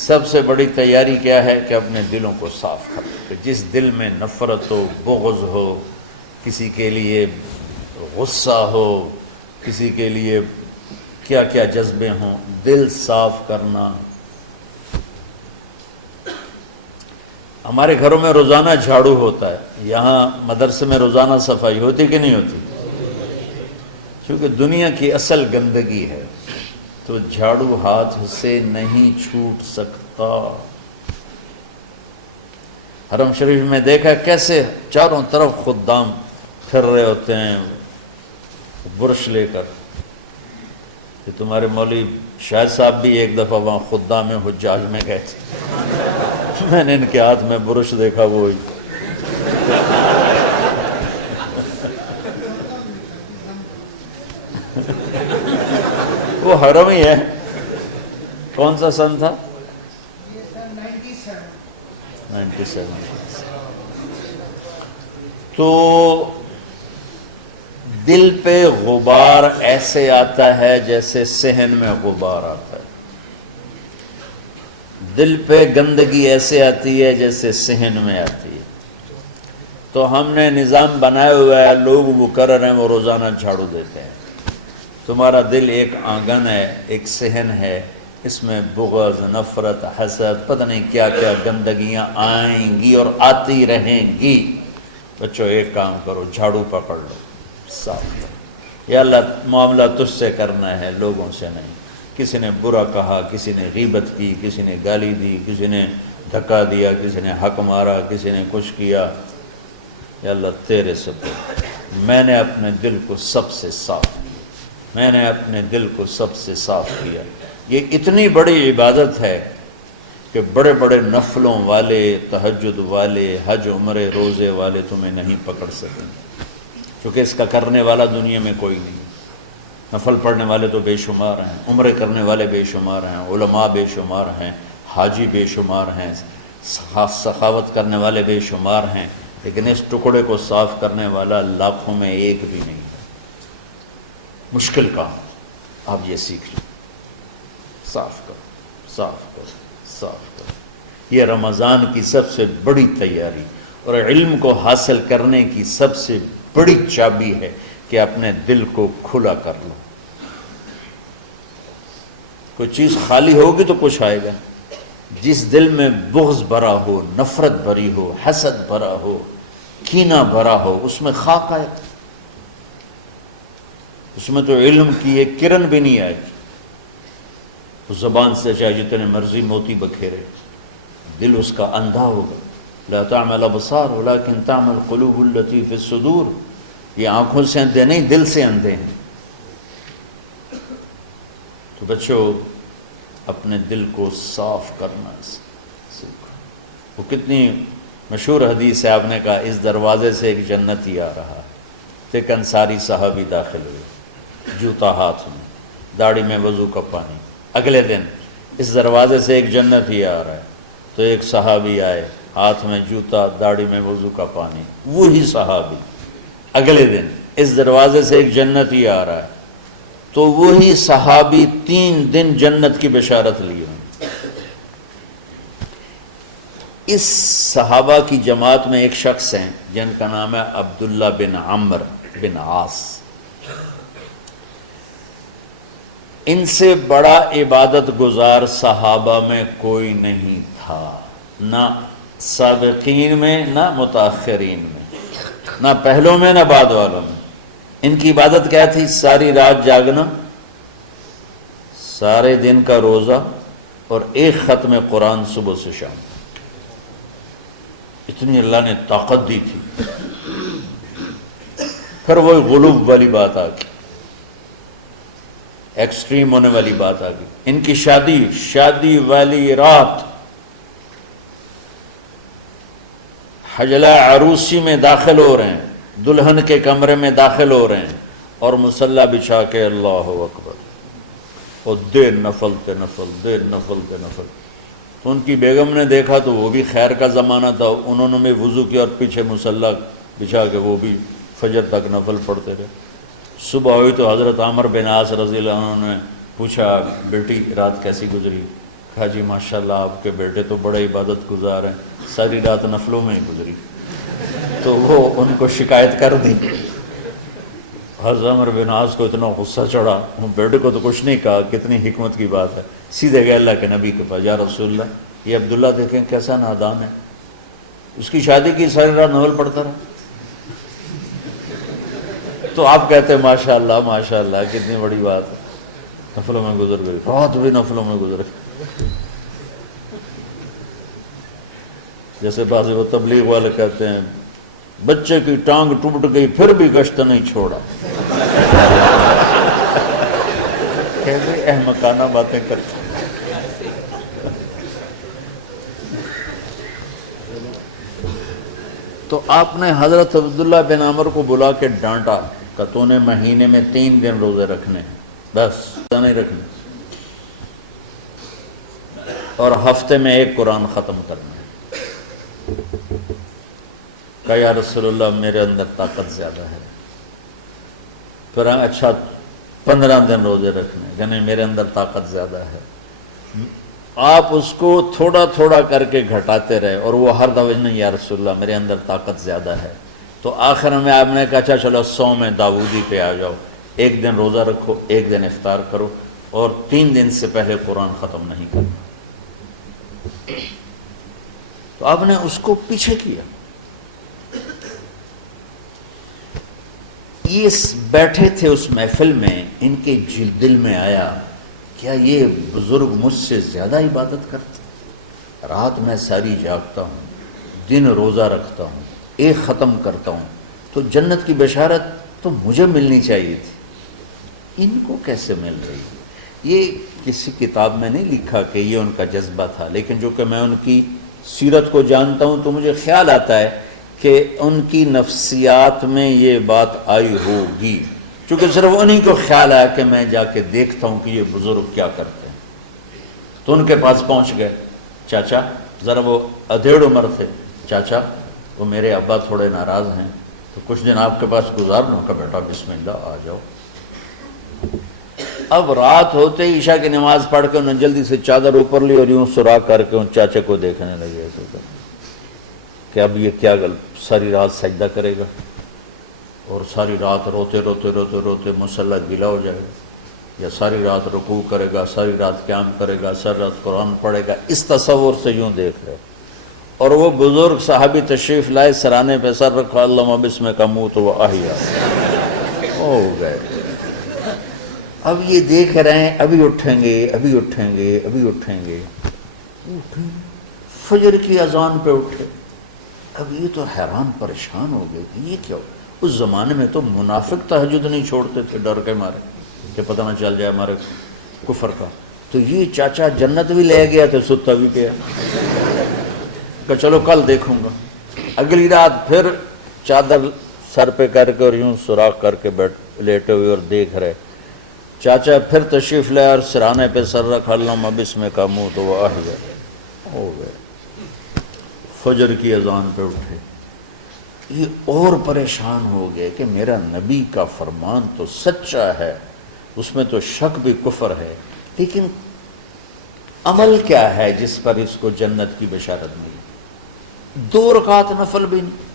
سب سے بڑی تیاری کیا ہے کہ اپنے دلوں کو صاف کر لو، کہ جس دل میں نفرت ہو، بغض ہو، کسی کے لیے غصہ ہو، کسی کے لیے کیا کیا جذبے ہوں، دل صاف کرنا۔ ہمارے گھروں میں روزانہ جھاڑو ہوتا ہے، یہاں مدرسے میں روزانہ صفائی ہوتی کہ نہیں ہوتی؟ کیونکہ دنیا کی اصل گندگی ہے تو جھاڑو ہاتھ سے نہیں چھوٹ سکتا۔ حرم شریف میں دیکھا کیسے چاروں طرف خدام پھر رہے ہوتے ہیں برش لے کر، کہ تمہارے مولوی شاہد صاحب بھی ایک دفعہ وہاں خدام حجاج میں گئے تھے، میں نے ان کے ہاتھ میں برش دیکھا، وہی وہ حرم ہی ہے۔ کون سا سن تھا؟ 97۔ تو دل پہ غبار ایسے آتا ہے جیسے صحن میں غبار آتا ہے، دل پہ گندگی ایسے آتی ہے جیسے صحن میں آتی ہے۔ تو ہم نے نظام بنایا ہوا ہے، لوگ وہ کر رہے ہیں، وہ روزانہ جھاڑو دیتے ہیں۔ تمہارا دل ایک آنگن ہے، ایک صحن ہے، اس میں بغض، نفرت، حسد، پتہ نہیں کیا کیا گندگیاں آئیں گی اور آتی رہیں گی۔ بچوں ایک کام کرو، جھاڑو پکڑ لو، صاف کرو۔ یا اللہ معاملہ تجھ سے کرنا ہے، لوگوں سے نہیں۔ کسی نے برا کہا، کسی نے غیبت کی، کسی نے گالی دی، کسی نے دھکا دیا، کسی نے حق مارا، کسی نے کچھ کیا، یا اللہ تیرے سبب میں نے اپنے دل کو سب سے صاف کیا، میں نے اپنے دل کو سب سے صاف کیا۔ یہ اتنی بڑی عبادت ہے کہ بڑے بڑے نفلوں والے، تہجد والے، حج عمرے روزے والے تمہیں نہیں پکڑ سکیں، کیونکہ اس کا کرنے والا دنیا میں کوئی نہیں۔ نفل پڑھنے والے تو بے شمار ہیں، عمرے کرنے والے بے شمار ہیں، علماء بے شمار ہیں، حاجی بے شمار ہیں، سخاوت کرنے والے بے شمار ہیں، لیکن اس ٹکڑے کو صاف کرنے والا لاکھوں میں ایک بھی نہیں۔ مشکل کام، آپ یہ سیکھ لیں، صاف کرو، صاف کرو، صاف کرو۔ یہ رمضان کی سب سے بڑی تیاری اور علم کو حاصل کرنے کی سب سے بڑی چابی ہے کہ اپنے دل کو کھلا کر لو۔ کوئی چیز خالی ہوگی تو کچھ آئے گا۔ جس دل میں بغض بھرا ہو، نفرت بھری ہو، حسد بھرا ہو، کینہ بھرا ہو، اس میں خاک آئے، اس میں تو علم کی ایک کرن بھی نہیں آئے گی۔ اس زبان سے چاہے جتنے مرضی موتی بکھیرے، دل اس کا اندھا ہوگا۔ لا تعمل ابصار ولکن تعمل قلوب التي في الصدور۔ یہ آنکھوں سے اندھے نہیں، دل سے اندھے ہیں۔ تو بچوں اپنے دل کو صاف کرنا سیکھو۔ وہ کتنی مشہور حدیث ہے، آپ نے کہا اس دروازے سے ایک جنتی آ رہا، ایک انصاری صحابی داخل ہوئے، جوتا ہاتھ میں، داڑھی میں وضو کا پانی۔ اگلے دن اس دروازے سے ایک جنتی آ رہا ہے، تو ایک صحابی آئے، ہاتھ میں جوتا، داڑھی میں وضو کا پانی، وہی صحابی۔ اگلے دن اس دروازے سے ایک جنتی آ رہا ہے، تو وہی صحابی 3 دن جنت کی بشارت لیے ہیں۔ اس صحابہ کی جماعت میں ایک شخص ہیں جن کا نام ہے عبداللہ بن عمرو بن عاص۔ ان سے بڑا عبادت گزار صحابہ میں کوئی نہیں تھا، نہ سابقین میں نہ متاخرین میں، نہ پہلوں میں نہ بعد والوں میں۔ ان کی عبادت کیا تھی؟ ساری رات جاگنا، سارے دن کا روزہ، اور ایک ختم قرآن صبح سے شام۔ اتنی اللہ نے طاقت دی تھی۔ پھر وہی غلوب والی بات آ گئی، ایکسٹریم ہونے والی بات آ گئی۔ ان کی شادی والی رات حجلہ عروسی میں داخل ہو رہے ہیں، دلہن کے کمرے میں داخل ہو رہے ہیں، اور مصلی بچھا کے اللہ اکبر، اور دیر نفل تے نفل، دیر نفل تے نفل۔ تو ان کی بیگم نے دیکھا تو وہ بھی خیر کا زمانہ تھا، انہوں نے بھی وضو کیا اور پیچھے مصلی بچھا کے وہ بھی فجر تک نفل پڑھتے رہے۔ صبح ہوئی تو حضرت عمرو بن عاص رضی اللہ عنہ نے پوچھا، بیٹی رات کیسی گزری؟ کہا جی ماشاءاللہ آپ کے بیٹے تو بڑے عبادت گزار ہیں، ساری رات نفلوں میں ہی گزری۔ تو وہ ان کو شکایت کر دی۔ حضرت عمر بن عاص کو اتنا غصہ چڑھا، وہ بیٹے کو تو کچھ نہیں کہا، کتنی حکمت کی بات ہے، سیدھے گئے اللہ کے نبی کے پاس، یا رسول اللہ یہ عبداللہ دیکھیں کیسا نادان ہے، اس کی شادی کی ساری رات نفل پڑھتا رہا۔ تو آپ کہتے ہیں ماشاءاللہ ماشاءاللہ کتنی بڑی بات ہے، نفلوں میں گزر گئی، رات بھی نفلوں میں گزر گئی۔ جیسے بعض وہ تبلیغ والے کہتے ہیں بچے کی ٹانگ ٹوٹ گئی پھر بھی گشت نہیں چھوڑا، کیسے احمقانہ باتیں کرتے ہیں۔ تو آپ نے حضرت عبداللہ بن عمر کو بلا کے ڈانٹا کہ تو نے مہینے میں 3 دن روزے رکھنے ہیں، بس نہیں رکھنے، اور ہفتے میں 1 قرآن ختم کرنا ہے۔ کہا یا رسول اللہ میرے اندر طاقت زیادہ ہے۔ پھر اچھا 15 دن روزے رکھنے، یعنی میرے اندر طاقت زیادہ ہے۔ آپ اس کو تھوڑا تھوڑا کر کے گھٹاتے رہے، اور وہ ہر دفعہ نہیں یا رسول اللہ میرے اندر طاقت زیادہ ہے۔ تو آخر میں آپ نے کہا اچھا چلو 100 میں داؤدی پہ آ جاؤ، 1 دن روزہ رکھو، 1 دن افطار کرو، اور 3 دن سے پہلے قرآن ختم نہیں کرنا۔ تو آپ نے اس کو پیچھے کیا۔ یہ بیٹھے تھے اس محفل میں، ان کے دل میں آیا کیا یہ بزرگ مجھ سے زیادہ عبادت کرتے؟ رات میں ساری جاگتا ہوں، دن روزہ رکھتا ہوں، 1 ختم کرتا ہوں، تو جنت کی بشارت تو مجھے ملنی چاہیے تھی، ان کو کیسے مل رہی؟ یہ کسی کتاب میں نہیں لکھا کہ یہ ان کا جذبہ تھا، لیکن جو کہ میں ان کی سیرت کو جانتا ہوں تو مجھے خیال آتا ہے کہ ان کی نفسیات میں یہ بات آئی ہوگی، چونکہ صرف انہی کو خیال آیا کہ میں جا کے دیکھتا ہوں کہ یہ بزرگ کیا کرتے ہیں۔ تو ان کے پاس پہنچ گئے، چاچا ذرا، وہ ادھیڑ عمر تھے، چاچا وہ میرے ابا تھوڑے ناراض ہیں، تو کچھ دن آپ کے پاس گزار لوں؟ کا بیٹا بسم اللہ آ جاؤ۔ اب رات ہوتے ہی عشاء کی نماز پڑھ کے انہوں نے جلدی سے چادر اوپر لی اور یوں سراغ کر کے ان چاچے کو دیکھنے لگے ایسے کر کہ اب یہ کیا ساری رات سجدہ کرے گا، اور ساری رات روتے روتے روتے روتے مصلی گیلا ہو جائے گا، یا ساری رات رکوع کرے گا، ساری رات قیام کرے گا، ساری رات قرآن پڑھے گا، اس تصور سے یوں دیکھ رہے۔ اور وہ بزرگ صحابی تشریف لائے، سرانے پہ سر رکھا، اللہم بسمک اموت و احیا، ہو گئے۔ اب یہ دیکھ رہے ہیں ابھی اٹھیں گے، ابھی اٹھیں گے، ابھی اٹھیں گے، فجر کی اذان پہ اٹھے۔ اب یہ تو حیران پریشان ہو گئے کہ یہ کیا ہو؟ اس زمانے میں تو منافق تہجد نہیں چھوڑتے تھے ڈر کے مارے کہ پتہ نہ چل جائے ہمارے کفر کا، تو یہ چاچا جنت بھی لے گیا تو ستا بھی پیا کہ چلو کل دیکھوں گا۔ اگلی رات پھر چادر سر پہ کر کے اور یوں سوراخ کر کے لیٹے ہوئے اور دیکھ رہے۔ چاچا پھر تشریف لے اور سرانے پہ سر رکھا، اللہم بسمک اموت و احیا، ہو گئے۔ فجر کی اذان پہ اٹھے، یہ اور پریشان ہو گئے کہ میرا نبی کا فرمان تو سچا ہے، اس میں تو شک بھی کفر ہے، لیکن عمل کیا ہے جس پر اس کو جنت کی بشارت ملی؟ 2 رکعت نفل بھی نہیں۔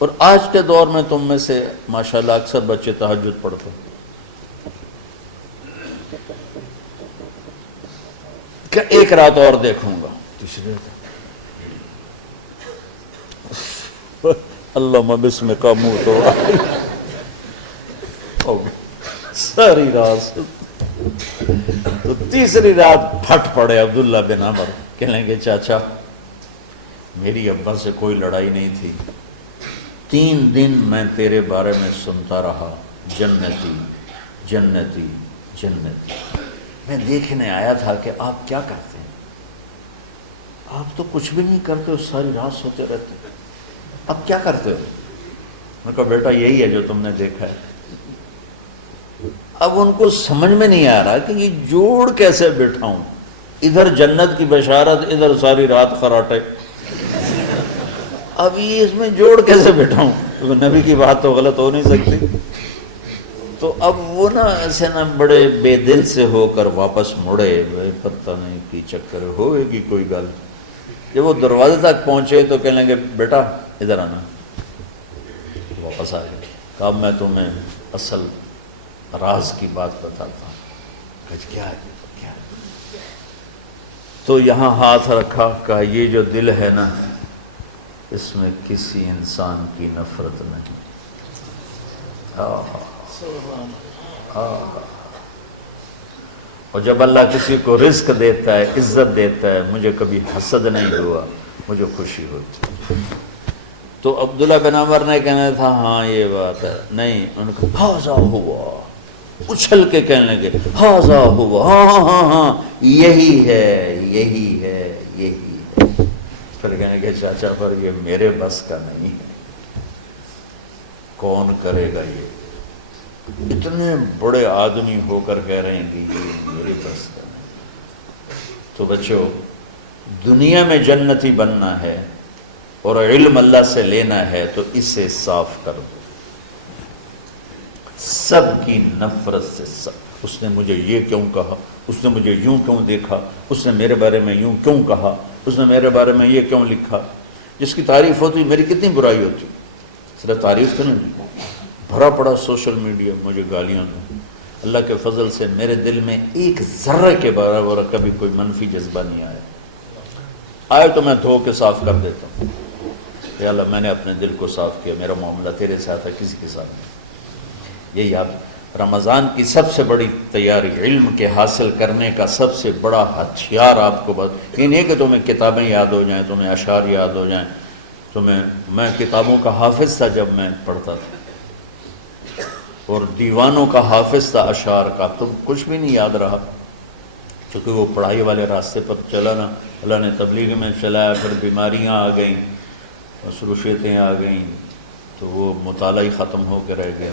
اور آج کے دور میں تم میں سے ماشاءاللہ اکثر بچے تہجد پڑھتے ہیں، کہ 1 رات اور دیکھوں گا، تیسری رات اللہم بسمک اموت و احیا، ساری رات۔ تو تیسری رات پھٹ پڑے عبداللہ بن عمر، کہنے لگے چاچا میری ابا سے کوئی لڑائی نہیں تھی، 3 دن میں تیرے بارے میں سنتا رہا، جنتی جنتی جنتی۔ میں دیکھنے آیا تھا کہ آپ کیا کرتے ہیں، آپ تو کچھ بھی نہیں کرتے ہو، ساری رات سوتے رہتے، اب کیا کرتے ہو؟ میں کہا بیٹا یہی ہے جو تم نے دیکھا ہے۔ اب ان کو سمجھ میں نہیں آ رہا کہ یہ جوڑ کیسے بٹھاؤں، ادھر جنت کی بشارت، ادھر ساری رات خراٹے، اب یہ اس میں جوڑ کیسے بٹھاؤں؟ کیونکہ نبی کی بات تو غلط ہو نہیں سکتی۔ تو اب وہ نا ایسے نا بڑے بے دل سے ہو کر واپس مڑے، پتہ نہیں کی چکر ہوئے گی کوئی گل۔ جب وہ دروازے تک پہنچے تو کہنے لگے بیٹا ادھر آنا، واپس آ گئے۔ اب میں تمہیں اصل راز کی بات بتاتا ہوں۔ کیا ہے کیا؟ تو یہاں ہاتھ رکھا، کہا یہ جو دل ہے نا اس میں کسی انسان کی نفرت نہیں۔ اور جب اللہ کسی کو رزق دیتا ہے، عزت دیتا ہے، مجھے کبھی حسد نہیں ہوا، مجھے خوشی ہوتی۔ تو عبداللہ بن عمر نے کہنا تھا ہاں یہ بات ہے، نہیں، ان کو ہاذا ہوا، اچھل کے کہنے لگے ہاذا ہوا، ہاں ہاں ہاں ہاں یہی ہے یہی ہے یہی ہے۔ پھر کہنے کہ چاچا پر یہ میرے بس کا نہیں ہے، کون کرے گا یہ؟ اتنے بڑے آدمی ہو کر کہہ رہے ہیں کہ یہ میرے بس کا نہیں۔ تو بچوں، دنیا میں جنتی بننا ہے اور علم اللہ سے لینا ہے تو اسے صاف کر دو، سب کی نفرت سے۔ سب، اس نے مجھے یہ کیوں کہا، اس نے مجھے یوں کیوں دیکھا، اس نے میرے بارے میں یوں کیوں کہا، اس نے میرے بارے میں یہ کیوں لکھا۔ جس کی تعریف ہوتی میری کتنی برائی ہوتی، صرف تعریف تو نہیں، بھرا پڑا سوشل میڈیا مجھے گالیاں دوں۔ اللہ کے فضل سے میرے دل میں ایک ذرے کے برابر کبھی کوئی منفی جذبہ نہیں آیا، آئے تو میں دھو کے صاف کر دیتا ہوں۔ یا اللہ میں نے اپنے دل کو صاف کیا، میرا معاملہ تیرے ساتھ ہے، کسی کے ساتھ نہیں۔ یہی آپ رمضان کی سب سے بڑی تیاری، علم کے حاصل کرنے کا سب سے بڑا ہتھیار آپ کو بس یہ نہیں کہ تمہیں کتابیں یاد ہو جائیں، تمہیں اشعار یاد ہو جائیں۔ میں کتابوں کا حافظ تھا جب میں پڑھتا تھا، اور دیوانوں کا حافظ تھا اشعار کا، تو کچھ بھی نہیں یاد رہا، چونکہ وہ پڑھائی والے راستے پر چلا نا، اللہ نے تبلیغ میں چلایا، پھر بیماریاں آ گئیں، مصروفیتیں آ گئیں، تو وہ مطالعہ ہی ختم ہو کے رہ گیا۔